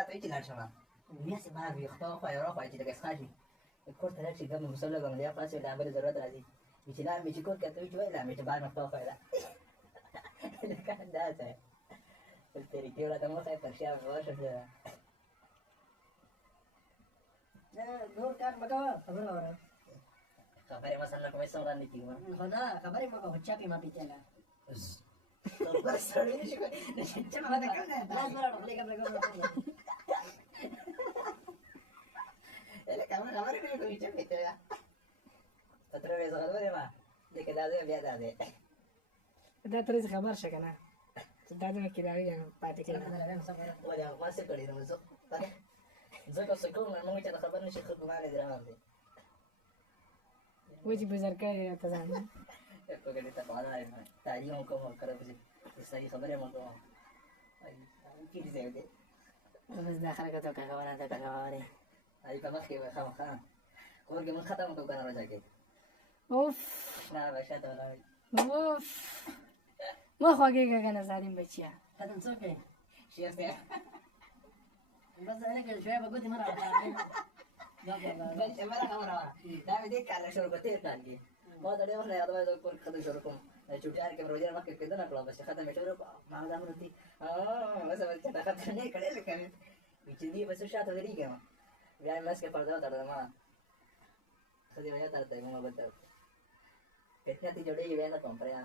راته وایي چې لاړ شم بیا چې بار وي خوا خوا یې راخوا چې لږ څښا شي کور ته لاړ شي ګم مسله لګم بیا خلاص وي د امبلې ضرورت راځي وي چې لا مې چې کور کې ته وایي چې وایي لا مې چې بار مې خوا خوا ده لکه داسې طریقې راته مخه یې پر شا مې وشوه نور کار مه کوه خبره واوره خبرې مثلا کومې څه وړاندې کېږي خو نه خبرې مه کوه چاپې ما پیچله خبر سړی نشي کولی چا ما ته کوم نه لاس براړه خپلې کم لګوم لکه ما خبرې نه کوي چې پیته ده پتر وې زغلو دی ما لکه دا دی بیا دا دی دا ترې خبر شه کنه چې دا دې کې راوي پاتې کړه ولې هغه څه کړی نو زه ځکه څه کوم موږ چې خبر نشي خو ګمان دې روان دي و چې بزر کړی ته ځان په ګډه ته پاله راځي تعلیم کوم کړو چې صحیح خبره مو کوم کی دې دی بس دا خلک ته خبره ده کوي ay pa mas que bajamos acá porque من ختم تو کنه راځي اوف نه بشه ته ولا اوف ما خوږیږه کنه سالم بچیا ختم څوک دی شي استه بس انا كده شويه بقول مره بل شمال خبره دا دې کاله شروع کوته کانګي ما دا ډېر نه یاد وای دا کور خدای شروع کوم چوټیار کې پروژه ما کې کده نه کړو بس ختم شروع ما دا مرتي بس ورته دا ختم نه کړل کنه چې دې بس شاته وريګه بیا مې مسکه پردا تړل ما خدای مې تا ته مو بته کتنه تی جوړې وې نه کوم پریا